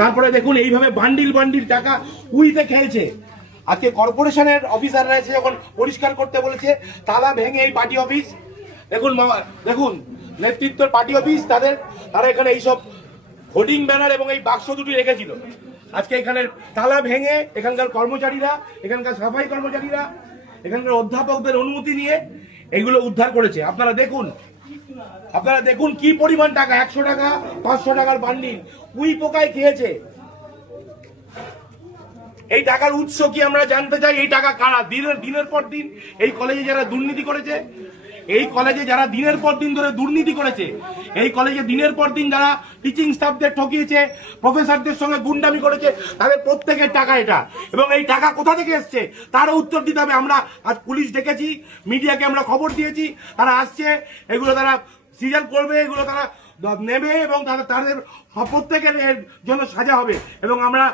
তারপরে দেখুন এইভাবে বান্ডিল বান্ডিল টাকা উইতে খেলছে। আজকে কর্পোরেশনের অফিসাররা এসে যখন পরিষ্কার করতে বলেছে, তালা ভেঙে এই পার্টি অফিস, দেখুন দেখুন নেতৃত্বের পার্টি অফিস, তারা এখানে এইসব হোর্ডিং ব্যানার এবং এই বাক্স দুটি রেখেছিল। আজকে এখানে তালা ভেঙে এখানকার কর্মচারীরা, এখানকার সাফাই কর্মচারীরা, এখানকার অধ্যাপকদের অনুমতি নিয়ে এগুলো উদ্ধার করেছে। আপনারা দেখুন কি পরিমাণ টাকা, 100 টাকা 500 টাকার বান্ডিল উই পোকায় খেয়েছে। এই টাকার উৎস কি আমরা জানতে চাই। এই টাকা কারা দিনের পর দিন এই কলেজে যারা দুর্নীতি করেছে, এই কলেজে যারা দিনের পর দিন ধরে দুর্নীতি করেছে, এই কলেজে দিনের পর দিন যারা টিচিং স্টাফদের ঠকিয়েছে, প্রফেসরদের সঙ্গে গুন্ডামি করেছে, তাদের প্রত্যেকের টাকা এটা। এবং এই টাকা কোথা থেকে এসছে তারও উত্তর দিতে হবে। আমরা আজ পুলিশ ডেকেছি, মিডিয়াকে আমরা খবর দিয়েছি, তারা আসছে, এগুলো তারা সিজার করবে, এগুলো তারা নেবে এবং তাদের প্রত্যেকের এর জন্য সাজা হবে। এবং আমরা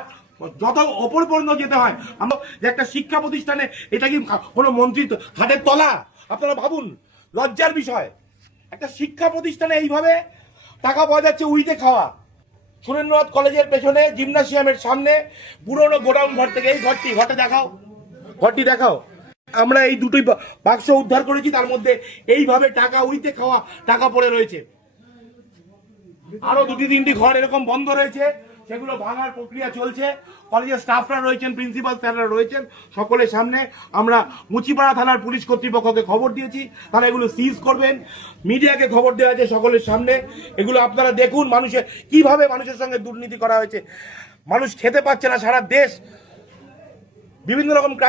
যত ওপর পর্যন্ত যেতে হয়, আমরা যে একটা শিক্ষা প্রতিষ্ঠানে, এটা কি কোনো মন্ত্রী হাটের তলা? আপনারা ভাবুন, লজ্জার বিষয়। একটা শিক্ষা প্রতিষ্ঠানে এইভাবে টাকা পাওয়া যাচ্ছে উইতে খাওয়া। সুরেন্দ্রনাথ কলেজের পেছনে জিমনাসিয়ামের সামনে পুরনো গোডাউন ঘর থেকে এই ঘরটি দেখাও। আমরা এই দুটোই বাক্স উদ্ধার করেছি, তার মধ্যে এইভাবে টাকা উইতে খাওয়া টাকা পড়ে রয়েছে। আরো 2-3টি ঘর এরকম বন্ধ রয়েছে, সেগুলো ভাঙার প্রক্রিয়া চলছে। কলেজের স্টাফরা রয়েছেন, প্রিন্সিপাল স্যাররা রয়েছেন, সকলের সামনে আমরা মুচিপাড়া থানার পুলিশ কর্তৃপক্ষকে খবর দিয়েছি, তারা এগুলো সিজ করবেন। মিডিয়াকে খবর দেওয়া আছে সকলের সামনে। এগুলো আপনারা দেখুন কিভাবে মানুষের সঙ্গে দুর্নীতি করা হয়েছে। মানুষ খেতে পাচ্ছে না, সারা দেশ বিভিন্ন রকম